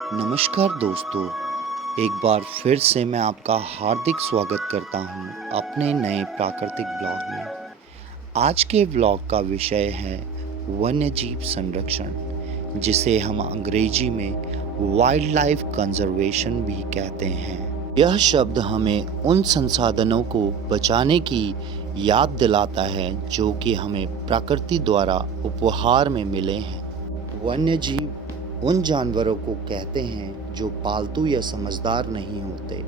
नमस्कार दोस्तों, एक बार फिर से मैं आपका हार्दिक स्वागत करता हूं अपने नए प्राकृतिक ब्लॉग में। आज के ब्लॉग का विषय है वन्यजीव संरक्षण, जिसे हम अंग्रेजी में वाइल्ड लाइफ कंजर्वेशन भी कहते हैं। यह शब्द हमें उन संसाधनों को बचाने की याद दिलाता है जो कि हमें प्रकृति द्वारा उपहार में मिले हैं। वन्यजीव उन जानवरों को कहते हैं जो पालतू या समझदार नहीं होते।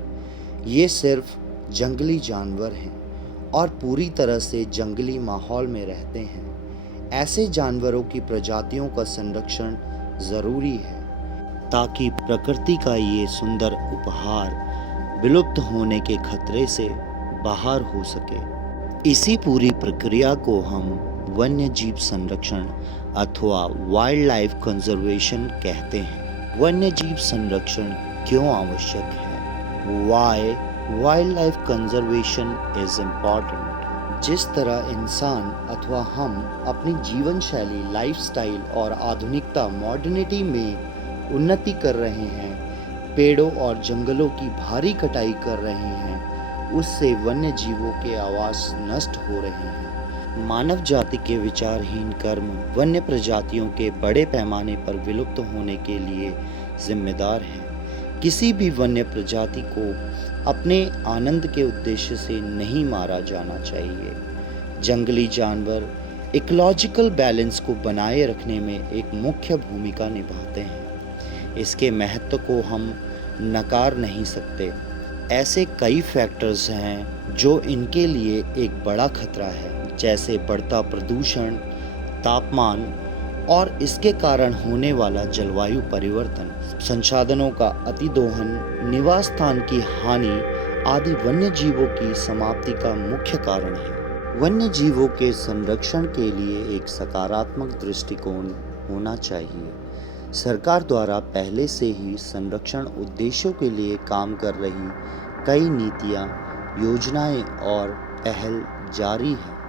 ये सिर्फ जंगली जानवर हैं और पूरी तरह से जंगली माहौल में रहते हैं। ऐसे जानवरों की प्रजातियों का संरक्षण ज़रूरी है ताकि प्रकृति का ये सुंदर उपहार विलुप्त होने के खतरे से बाहर हो सके। इसी पूरी प्रक्रिया को हम वन्यजीव संरक्षण अथवा वाइल्ड लाइफ कंजर्वेशन कहते हैं। वन्यजीव संरक्षण क्यों आवश्यक है? Why wildlife conservation is important. जिस तरह इंसान अथवा हम अपनी जीवन शैली, लाइफस्टाइल और आधुनिकता मॉडर्निटी में उन्नति कर रहे हैं, पेड़ों और जंगलों की भारी कटाई कर रहे हैं, उससे वन्य जीवों के आवास नष्ट हो रहे हैं। मानव जाति के विचारहीन कर्म वन्य प्रजातियों के बड़े पैमाने पर विलुप्त होने के लिए जिम्मेदार हैं। किसी भी वन्य प्रजाति को अपने आनंद के उद्देश्य से नहीं मारा जाना चाहिए। जंगली जानवर इकोलॉजिकल बैलेंस को बनाए रखने में एक मुख्य भूमिका निभाते हैं। इसके महत्व को हम नकार नहीं सकते। ऐसे कई फैक्टर्स हैं जो इनके लिए एक बड़ा खतरा है, जैसे बढ़ता प्रदूषण, तापमान और इसके कारण होने वाला जलवायु परिवर्तन, संसाधनों का अतिदोहन, निवास स्थान की हानि आदि वन्य जीवों की समाप्ति का मुख्य कारण है। वन्य जीवों के संरक्षण के लिए एक सकारात्मक दृष्टिकोण होना चाहिए। सरकार द्वारा पहले से ही संरक्षण उद्देश्यों के लिए काम कर रही कई नीतियां, योजनाएं और पहल जारी है।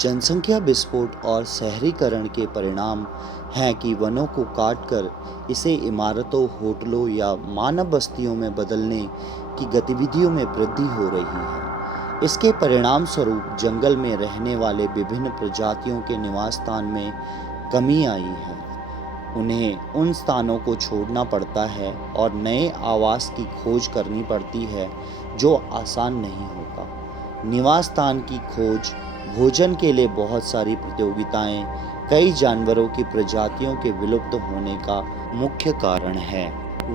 जनसंख्या विस्फोट और शहरीकरण के परिणाम हैं कि वनों को काटकर इसे इमारतों, होटलों या मानव बस्तियों में बदलने की गतिविधियों में वृद्धि हो रही है। इसके परिणाम स्वरूप जंगल में रहने वाले विभिन्न प्रजातियों के निवास स्थान में कमी आई है। उन्हें उन स्थानों को छोड़ना पड़ता है और नए आवास की खोज करनी पड़ती है, जो आसान नहीं होता। निवास स्थान की खोज, भोजन के लिए बहुत सारी प्रतियोगिताएं कई जानवरों की प्रजातियों के विलुप्त होने का मुख्य कारण है।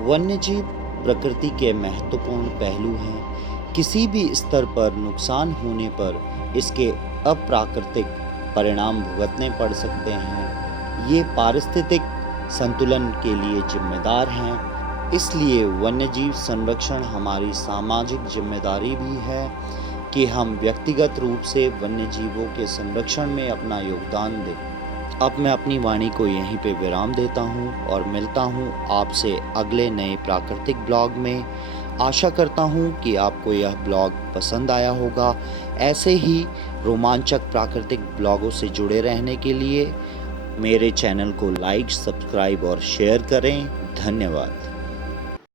वन्यजीव प्रकृति के महत्वपूर्ण पहलू हैं। किसी भी स्तर पर नुकसान होने पर इसके अप्राकृतिक परिणाम भुगतने पड़ सकते हैं। ये पारिस्थितिक संतुलन के लिए जिम्मेदार हैं। इसलिए वन्यजीव संरक्षण हमारी सामाजिक जिम्मेदारी भी है कि हम व्यक्तिगत रूप से वन्य जीवों के संरक्षण में अपना योगदान दें। अब मैं अपनी वाणी को यहीं पे विराम देता हूँ और मिलता हूँ आपसे अगले नए प्राकृतिक ब्लॉग में। आशा करता हूँ कि आपको यह ब्लॉग पसंद आया होगा। ऐसे ही रोमांचक प्राकृतिक ब्लॉगों से जुड़े रहने के लिए मेरे चैनल को लाइक, सब्सक्राइब और शेयर करें। धन्यवाद।